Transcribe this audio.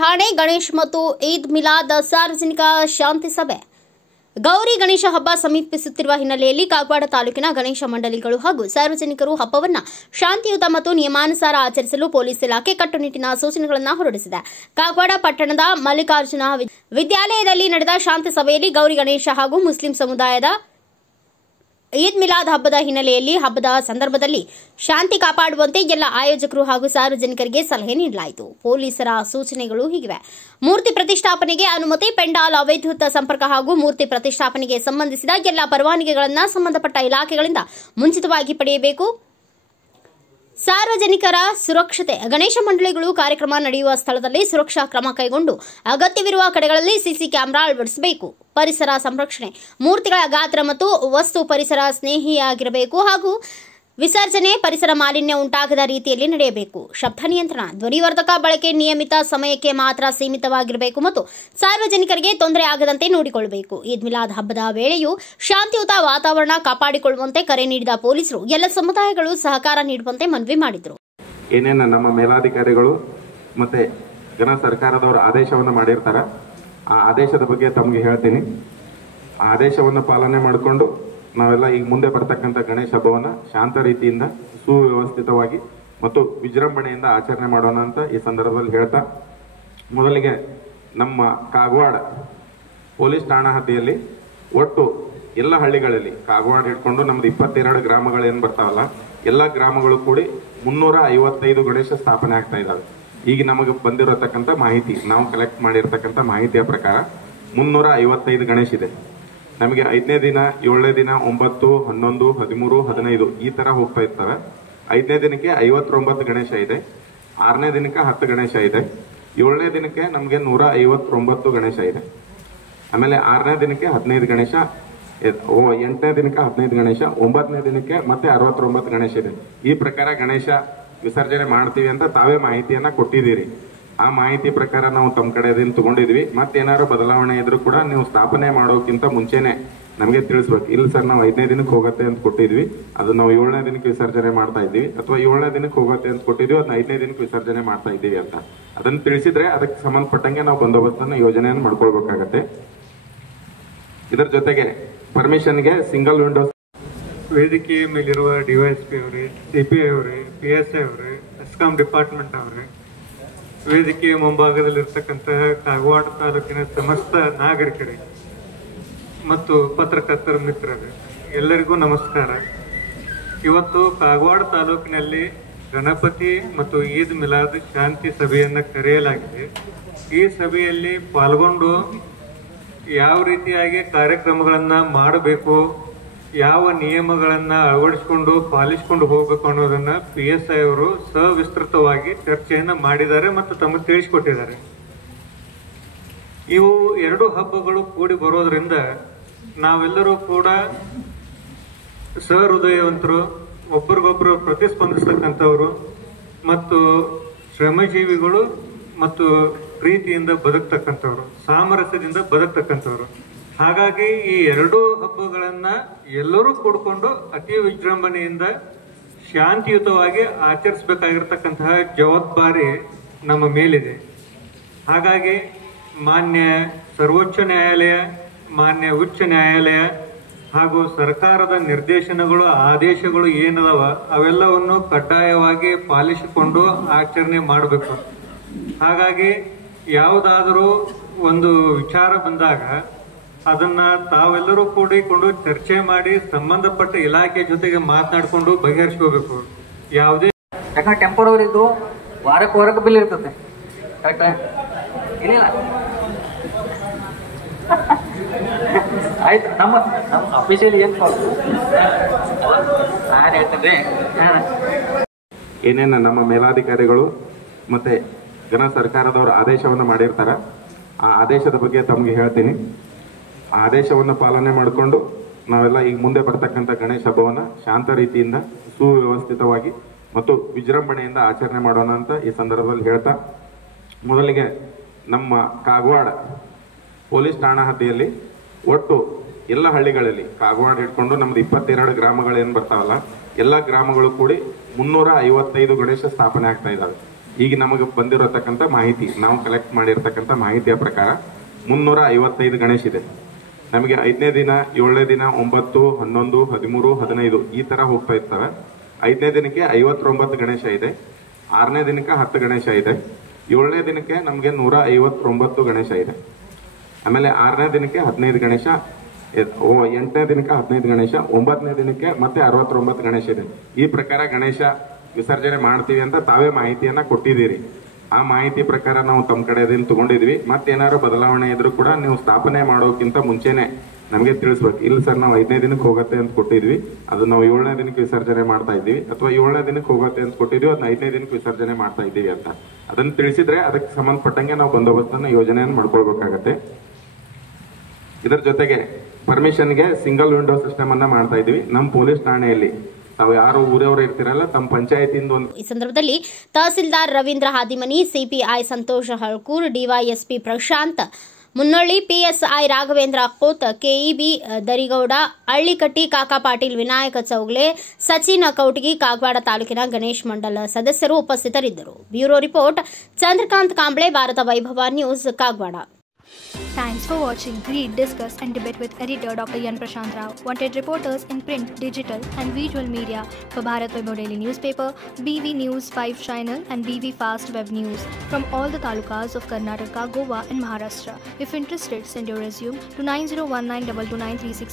ಠಾಣೆ ಗಣೇಶ್ ಮತ್ತು ಈದ್ ಮಿಲಾದ್ ಸಾರ್ವಜನಿಕ ಶಾಂತಿ ಸಭೆ. ಗೌರಿ ಗಣೇಶ ಹಬ್ಬ ಸಮೀಪಿಸುತ್ತಿರುವ ಹಿನ್ನೆಲೆಯಲ್ಲಿ ಕಾಗವಾಡ ತಾಲೂಕಿನ ಗಣೇಶ ಮಂಡಳಿಗಳು ಹಾಗೂ ಸಾರ್ವಜನಿಕರು ಹಬ್ಬವನ್ನು ಶಾಂತಿಯುತ ಮತ್ತು ನಿಯಮಾನುಸಾರ ಆಚರಿಸಲು ಪೊಲೀಸ್ ಇಲಾಖೆ ಕಟ್ಟುನಿಟ್ಟಿನ ಸೂಚನೆಗಳನ್ನು ಹೊರಡಿಸಿದೆ. ಕಾಗವಾಡ ಪಟ್ಟಣದ ಮಲ್ಲಿಕಾರ್ಜುನ ವಿದ್ಯಾಲಯದಲ್ಲಿ ನಡೆದ ಶಾಂತಿ ಸಭೆಯಲ್ಲಿ ಗೌರಿ ಗಣೇಶ ಹಾಗೂ ಮುಸ್ಲಿಂ ಸಮುದಾಯದ ಈದ್ ಮಿಲಾದ್ ಹಬ್ಬದ ಹಿನ್ನೆಲೆಯಲ್ಲಿ ಹಬ್ಬದ ಸಂದರ್ಭದಲ್ಲಿ ಶಾಂತಿ ಕಾಪಾಡುವಂತೆ ಎಲ್ಲ ಆಯೋಜಕರು ಹಾಗೂ ಸಾರ್ವಜನಿಕರಿಗೆ ಸಲಹೆ ನೀಡಲಾಯಿತು. ಪೊಲೀಸರ ಸೂಚನೆಗಳು ಹೀಗಿವೆ: ಮೂರ್ತಿ ಪ್ರತಿಷ್ಠಾಪನೆಗೆ ಅನುಮತಿ, ಪೆಂಡಾಲ್ ಅವೈಧೃತ ಸಂಪರ್ಕ ಹಾಗೂ ಮೂರ್ತಿ ಪ್ರತಿಷ್ಠಾಪನೆಗೆ ಸಂಬಂಧಿಸಿದ ಎಲ್ಲ ಪರವಾನಗಿಗಳನ್ನು ಸಂಬಂಧಪಟ್ಟ ಇಲಾಖೆಗಳಿಂದ ಮುಂಚಿತವಾಗಿ ಪಡೆಯಬೇಕು. ಸಾರ್ವಜನಿಕರ ಸುರಕ್ಷತೆ: ಗಣೇಶ ಮಂಡಳಿಗಳು ಕಾರ್ಯಕ್ರಮ ನಡೆಯುವ ಸ್ಥಳದಲ್ಲಿ ಸುರಕ್ಷಾ ಕ್ರಮ ಕೈಗೊಂಡು ಅಗತ್ಯವಿರುವ ಕಡೆಗಳಲ್ಲಿ ಸಿಸಿ ಕ್ಯಾಮೆರಾ ಅಳವಡಿಸಬೇಕು. ಪರಿಸರ ಸಂರಕ್ಷಣೆ: ಮೂರ್ತಿಗಳ ಗಾತ್ರ ಮತ್ತು ವಸ್ತು ಪರಿಸರ ಸ್ನೇಹಿಯಾಗಿರಬೇಕು ಹಾಗೂ ವಿಸರ್ಜನೆ ಪರಿಸರ ಮಾಲಿನ್ಯ ಉಂಟಾಗದ ರೀತಿಯಲ್ಲಿ ನಡೆಯಬೇಕು. ಶಬ್ದ ನಿಯಂತ್ರಣ: ಧ್ವನಿವರ್ಧಕ ಬಳಕೆ ನಿಯಮಿತ ಸಮಯಕ್ಕೆ ಮಾತ್ರ ಸೀಮಿತವಾಗಿರಬೇಕು ಮತ್ತು ಸಾರ್ವಜನಿಕರಿಗೆ ತೊಂದರೆ ಆಗದಂತೆ ನೋಡಿಕೊಳ್ಳಬೇಕು. ಈದ್ ಮಿಲಾದ್ ಹಬ್ಬದ ವೇಳೆಯೂ ಶಾಂತಿಯುತ ವಾತಾವರಣ ಕಾಪಾಡಿಕೊಳ್ಳುವಂತೆ ಕರೆ ನೀಡಿದ ಪೊಲೀಸರು ಎಲ್ಲ ಸಮುದಾಯಗಳು ಸಹಕಾರ ನೀಡುವಂತೆ ಮನವಿ ಮಾಡಿದರು. ಏನೇನು ನಮ್ಮ ಮೇಲಾಧಿಕಾರಿಗಳು ಮತ್ತೆ ಜನ ಸರ್ಕಾರದವರು ಆದೇಶವನ್ನು ಮಾಡಿರ್ತಾರೆ, ಆ ಆದೇಶದ ಬಗ್ಗೆ ತಮಗೆ ಹೇಳ್ತೀನಿ. ಆ ಆದೇಶವನ್ನು ಪಾಲನೆ ಮಾಡಿಕೊಂಡು ನಾವೆಲ್ಲ ಈಗ ಮುಂದೆ ಬರ್ತಕ್ಕಂಥ ಗಣೇಶ ಹಬ್ಬವನ್ನು ಶಾಂತ ರೀತಿಯಿಂದ ಸುವ್ಯವಸ್ಥಿತವಾಗಿ ಮತ್ತು ವಿಜೃಂಭಣೆಯಿಂದ ಆಚರಣೆ ಮಾಡೋಣ ಅಂತ ಈ ಸಂದರ್ಭದಲ್ಲಿ ಹೇಳ್ತಾ, ಮೊದಲಿಗೆ ನಮ್ಮ ಕಾಗವಾಡ ಪೊಲೀಸ್ ಠಾಣಾ ಹದ್ದಿಯಲ್ಲಿ ಒಟ್ಟು ಎಲ್ಲ ಹಳ್ಳಿಗಳಲ್ಲಿ ಕಾಗವಾಡ ಹಿಡ್ಕೊಂಡು ನಮ್ದು 22 ಗ್ರಾಮಗಳು ಏನು ಬರ್ತಾವಲ್ಲ, ಎಲ್ಲ ಗ್ರಾಮಗಳು ಕೂಡಿ 355 ಗಣೇಶ ಸ್ಥಾಪನೆ ಆಗ್ತಾ ಇದ್ದಾವೆ. ಈಗ ನಮಗೆ ಬಂದಿರತಕ್ಕಂಥ ಮಾಹಿತಿ, ನಾವು ಕಲೆಕ್ಟ್ ಮಾಡಿರ್ತಕ್ಕಂಥ ಮಾಹಿತಿಯ ಪ್ರಕಾರ 355 ಗಣೇಶ ಇದೆ. ನಮಗೆ 5ನೇ ದಿನ, 7ನೇ ದಿನ, 9, 11, 13, 15 ಈ ತರ ಹೋಗ್ತಾ ಇರ್ತವೆ. 5ನೇ ದಿನಕ್ಕೆ 59 ಗಣೇಶ ಇದೆ. 6ನೇ ದಿನಕ್ಕೆ 10 ಗಣೇಶ ಇದೆ. 7ನೇ ದಿನಕ್ಕೆ ನಮಗೆ 159 ಗಣೇಶ ಇದೆ. ಆಮೇಲೆ 6ನೇ ದಿನಕ್ಕೆ 15 ಗಣೇಶ, 8ನೇ ದಿನಕ್ಕೆ 15 ಗಣೇಶ, 9ನೇ ದಿನಕ್ಕೆ ಮತ್ತೆ 69 ಗಣೇಶ ಇದೆ. ಈ ಪ್ರಕಾರ ಗಣೇಶ ವಿಸರ್ಜನೆ ಮಾಡ್ತೀವಿ ಅಂತ ತಾವೇ ಮಾಹಿತಿಯನ್ನ ಕೊಟ್ಟಿದ್ದೀರಿ. ಆ ಮಾಹಿತಿ ಪ್ರಕಾರ ನಾವು ತಮ್ಮ ಕಡೆಯಿಂದ ತಗೊಂಡಿದ್ವಿ. ಮತ್ತೇನಾದ್ರು ಬದಲಾವಣೆ ಇದ್ರೂ ಕೂಡ ನೀವು ಸ್ಥಾಪನೆ ಮಾಡೋಕ್ಕಿಂತ ಮುಂಚೆನೆ ನಮಗೆ ತಿಳಿಸ್ಬೇಕು. ಇಲ್ಲ ಸರ್, ನಾವು 5ನೇ ದಿನಕ್ಕೆ ಹೋಗುತ್ತೆ ಅಂತ ಕೊಟ್ಟಿದ್ವಿ, ಅದು ನಾವು 7ನೇ ದಿನಕ್ಕೆ ವಿಸರ್ಜನೆ ಮಾಡ್ತಾ ಇದ್ದೀವಿ, ಅಥವಾ 7ನೇ ದಿನಕ್ಕೆ ಹೋಗುತ್ತೆ ಅಂತ ಕೊಟ್ಟಿದ್ವಿ, ಅದನ್ನ 5ನೇ ದಿನಕ್ಕೆ ವಿಸರ್ಜನೆ ಮಾಡ್ತಾ ಇದ್ದೀವಿ ಅಂತ ಅದನ್ನು ತಿಳಿಸಿದ್ರೆ ಅದಕ್ಕೆ ಸಂಬಂಧಪಟ್ಟಂಗೆ ನಾವು ಬಂದೋಬಸ್ತನ್ನು ಯೋಜನೆಯನ್ನು ಮಾಡ್ಕೊಳ್ಬೇಕಾಗತ್ತೆ. ಇದರ ಜೊತೆಗೆ ಪರ್ಮಿಷನ್ಗೆ ಸಿಂಗಲ್ ವಿಂಡೋಸ್ ವೇದಿಕೆಯ ಮೇಲಿರುವ ಡಿವೈಎಸ್ಪಿ ಅವರೇ, ಸಿಪಿಐ ಅವರೇ, PSI ಅವರೇ, ಎಸ್ಕಾಂ ಡಿಪಾರ್ಟ್ಮೆಂಟ್ ಅವರೇ, ವೇದಿಕೆಯ ಮುಂಭಾಗದಲ್ಲಿರ್ತಕ್ಕಂತಹ ಕಾಗವಾಡ ತಾಲೂಕಿನ ಸಮಸ್ತ ನಾಗರಿಕರಿಗೆ ಮತ್ತು ಪತ್ರಕರ್ತರ ಮಿತ್ರರೇ, ಎಲ್ಲರಿಗೂ ನಮಸ್ಕಾರ. ಇವತ್ತು ಕಾಗವಾಡ ತಾಲೂಕಿನಲ್ಲಿ ಗಣಪತಿ ಮತ್ತು ಈದ್ ಮಿಲಾದ್ ಶಾಂತಿ ಸಭೆಯನ್ನು ಕರೆಯಲಾಗಿದೆ. ಈ ಸಭೆಯಲ್ಲಿ ಪಾಲ್ಗೊಂಡು ಯಾವ ರೀತಿಯಾಗಿ ಕಾರ್ಯಕ್ರಮಗಳನ್ನು ಮಾಡಬೇಕು, ಯಾವ ನಿಯಮಗಳನ್ನು ಅಳವಡಿಸಿಕೊಂಡು ಪಾಲಿಸಿಕೊಂಡು ಹೋಗಬೇಕು ಅನ್ನೋದನ್ನ PSI ಅವರು ಸವಿಸ್ತೃತವಾಗಿ ಚರ್ಚೆಯನ್ನು ಮಾಡಿದ್ದಾರೆ ಮತ್ತು ತಮಗೆ ತಿಳಿಸಿಕೊಟ್ಟಿದ್ದಾರೆ. ಇವು 2 ಹಬ್ಬಗಳು ಕೂಡಿ ಬರೋದ್ರಿಂದ ನಾವೆಲ್ಲರೂ ಕೂಡ ಸಹೃದಯವಂತರು, ಒಬ್ಬರಿಗೊಬ್ಬರು ಪ್ರತಿಸ್ಪಂದಿಸ್ತಕ್ಕಂಥವ್ರು ಮತ್ತು ಶ್ರಮಜೀವಿಗಳು ಮತ್ತು ಪ್ರೀತಿಯಿಂದ ಬದುಕ್ತಕ್ಕಂಥವ್ರು, ಸಾಮರಸ್ಯದಿಂದ ಬದುಕ್ತಕ್ಕಂಥವ್ರು. ಹಾಗಾಗಿ ಈ 2 ಹಬ್ಬಗಳನ್ನ ಎಲ್ಲರೂ ಕೂಡಿಕೊಂಡು ಅತಿ ವಿಜೃಂಭಣೆಯಿಂದ ಶಾಂತಿಯುತವಾಗಿ ಆಚರಿಸಬೇಕಾಗಿರ್ತಕ್ಕಂತಹ ಜವಾಬ್ದಾರಿ ನಮ್ಮ ಮೇಲಿದೆ. ಹಾಗಾಗಿ ಮಾನ್ಯ ಸರ್ವೋಚ್ಚ ನ್ಯಾಯಾಲಯ, ಮಾನ್ಯ ಉಚ್ಚ ನ್ಯಾಯಾಲಯ ಹಾಗೂ ಸರ್ಕಾರದ ನಿರ್ದೇಶನಗಳು, ಆದೇಶಗಳು ಏನದವ ಅವೆಲ್ಲವನ್ನು ಕಡ್ಡಾಯವಾಗಿ ಪಾಲಿಸಿಕೊಂಡು ಆಚರಣೆ ಮಾಡಬೇಕು. ಹಾಗಾಗಿ ಯಾವುದಾದರೂ ಒಂದು ವಿಚಾರ ಬಂದಾಗ ಅದನ್ನ ತಾವೆಲ್ಲರೂ ಕೂಡಿಕೊಂಡು ಚರ್ಚೆ ಮಾಡಿ ಸಂಬಂಧಪಟ್ಟ ಇಲಾಖೆ ಜೊತೆಗೆ ಮಾತನಾಡಿಕೊಂಡು ಬಗೆಹರಿಸ್ಕೋಬೇಕು. ಯಾವುದೇ ಯಾಕಂದ್ರೆ ಟೆಂಪರವರಿ ಇದ್ದು ವಾರಕ್ಕೆ ಬಿಲ್ ಇರ್ತದೆ, ಕರೆಕ್ಟಾ? ಇಲ್ಲ ಆಯ್ತು. ನಮ್ಮ ಆಫೀಸಲ್ಲಿ ಏನ್ ನಾನು ಹೇಳ್ತೇನೆ. ಏನೇನು ನಮ್ಮ ಮೇಲಾಧಿಕಾರಿಗಳು ಮತ್ತೆ ಜನ ಸರ್ಕಾರದವರು ಆದೇಶವನ್ನು ಮಾಡಿರ್ತಾರ, ಆ ಆದೇಶದ ಬಗ್ಗೆ ತಮಗೆ ಹೇಳ್ತೀನಿ. ಆ ಆದೇಶವನ್ನು ಪಾಲನೆ ಮಾಡಿಕೊಂಡು ನಾವೆಲ್ಲ ಈಗ ಮುಂದೆ ಬರ್ತಕ್ಕಂಥ ಗಣೇಶ ಹಬ್ಬವನ್ನು ಶಾಂತ ರೀತಿಯಿಂದ ಸುವ್ಯವಸ್ಥಿತವಾಗಿ ಮತ್ತು ವಿಜೃಂಭಣೆಯಿಂದ ಆಚರಣೆ ಮಾಡೋಣ ಅಂತ ಈ ಸಂದರ್ಭದಲ್ಲಿ ಹೇಳ್ತಾ, ಮೊದಲಿಗೆ ನಮ್ಮ ಕಾಗವಾಡ ಪೊಲೀಸ್ ಠಾಣಾ ಹದ್ದಿಯಲ್ಲಿ ಒಟ್ಟು ಎಲ್ಲ ಹಳ್ಳಿಗಳಲ್ಲಿ ಕಾಗವಾಡ ಹಿಡ್ಕೊಂಡು ನಮ್ದು 22 ಗ್ರಾಮಗಳು ಏನು ಬರ್ತಾವಲ್ಲ, ಎಲ್ಲ ಗ್ರಾಮಗಳು ಕೂಡಿ 355 ಗಣೇಶ ಸ್ಥಾಪನೆ ಆಗ್ತಾ ಇದ್ದಾವೆ. ಈಗ ನಮಗೆ ಬಂದಿರತಕ್ಕಂಥ ಮಾಹಿತಿ, ನಾವು ಕಲೆಕ್ಟ್ ಮಾಡಿರ್ತಕ್ಕಂಥ ಮಾಹಿತಿಯ ಪ್ರಕಾರ 355 ಗಣೇಶ ಇದೆ. ನಮಗೆ 5ನೇ ದಿನ, 7ನೇ ದಿನ, 9, 11, 13, 15 ಈ ತರ ಹೋಗ್ತಾ ಇರ್ತವೆ. 5ನೇ ದಿನಕ್ಕೆ 59 ಗಣೇಶ ಇದೆ. 6ನೇ ದಿನಕ್ಕೆ 10 ಗಣೇಶ ಇದೆ. 7ನೇ ದಿನಕ್ಕೆ ನಮಗೆ 159 ಗಣೇಶ ಇದೆ. ಆಮೇಲೆ 6ನೇ ದಿನಕ್ಕೆ 15 ಗಣೇಶ, 8ನೇ ದಿನಕ್ಕೆ 15 ಗಣೇಶ, 9ನೇ ದಿನಕ್ಕೆ ಮತ್ತೆ 69 ಗಣೇಶ ಇದೆ. ಈ ಪ್ರಕಾರ ಗಣೇಶ ವಿಸರ್ಜನೆ ಮಾಡ್ತೀವಿ ಅಂತ ತಾವೇ ಮಾಹಿತಿಯನ್ನ ಕೊಟ್ಟಿದ್ದೀರಿ. ಆ ಮಾಹಿತಿ ಪ್ರಕಾರ ನಾವು ತಮ್ಮ ಕಡೆಯಿಂದ ತಗೊಂಡಿದ್ವಿ. ಮತ್ತೇನಾದ್ರು ಬದಲಾವಣೆ ಇದ್ರೂ ಕೂಡ ನೀವು ಸ್ಥಾಪನೆ ಮಾಡೋಕ್ಕಿಂತ ಮುಂಚೆನೆ ನಮಗೆ ತಿಳಿಸ್ಬೇಕು. ಇಲ್ಲ ಸರ್, ನಾವು 5ನೇ ದಿನಕ್ಕೆ ಹೋಗುತ್ತೆ ಅಂತ ಕೊಟ್ಟಿದ್ವಿ, ಅದು ನಾವು 7ನೇ ದಿನಕ್ಕೆ ವಿಸರ್ಜನೆ ಮಾಡ್ತಾ ಇದ್ದೀವಿ, ಅಥವಾ 7ನೇ ದಿನಕ್ಕೆ ಹೋಗುತ್ತೆ ಅಂತ ಕೊಟ್ಟಿದ್ವಿ, ಅದನ್ನ 5ನೇ ದಿನಕ್ಕೆ ವಿಸರ್ಜನೆ ಮಾಡ್ತಾ ಇದ್ದೀವಿ ಅಂತ ಅದನ್ನ ತಿಳಿಸಿದ್ರೆ ಅದಕ್ಕೆ ಸಂಬಂಧಪಟ್ಟಂಗೆ ನಾವು ಬಂದೋಬಸ್ತನ್ನ ಯೋಜನೆಯನ್ನು ಮಾಡ್ಕೊಳ್ಬೇಕಾಗತ್ತೆ. ಇದರ ಜೊತೆಗೆ ಪರ್ಮಿಷನ್ಗೆ ಸಿಂಗಲ್ ವಿಂಡೋ ಸಿಸ್ಟಮ್ ಅನ್ನ ಮಾಡ್ತಾ ಇದ್ದೀವಿ. ನಮ್ಮ ಪೊಲೀಸ್ ಠಾಣೆಯಲ್ಲಿ ತಾವು ಯಾರು ಊರವರು ಇರ್ತಿರಲ್ಲ, ತಮ್ಮ ಪಂಚಾಯತಿಯಿಂದ ಒಂದು. ಈ ಸಂದರ್ಭದಲ್ಲಿ tahsildar Ravindra Hadimani, CPI Santosh Halkur, DYSP Prashant Munnolli, PSI Raghavendra Akkot, KEB Darigowda, Hallikatti, Kaka Patil, Vinayaka Chougle, Sachin Kautagi, Kagwad ತಾಲೂಕಿನ ಗಣೇಶ್ ಮಂಡಲ್ ಸದಸ್ಯರು ಉಪಸ್ಥಿತರಿದ್ದರು. ಬ್ಯೂರೋ ರಿಪೋರ್ಟ್ ಚಂದ್ರಕಾಂತ್ ಕಾಂಬ್ಳೆ, ಭಾರತ ವೈಭವ news, Kagwad. Thanks for watching. Read, discuss and debate with editor Dr. Yan Prashant Rao. Wanted reporters in print, digital and visual media for Bharat Vaibhav Daily Newspaper, BV News 5 Channel and BV Fast Web News from all the talukas of Karnataka, Goa and Maharashtra. If interested, send your resume to 9019229369.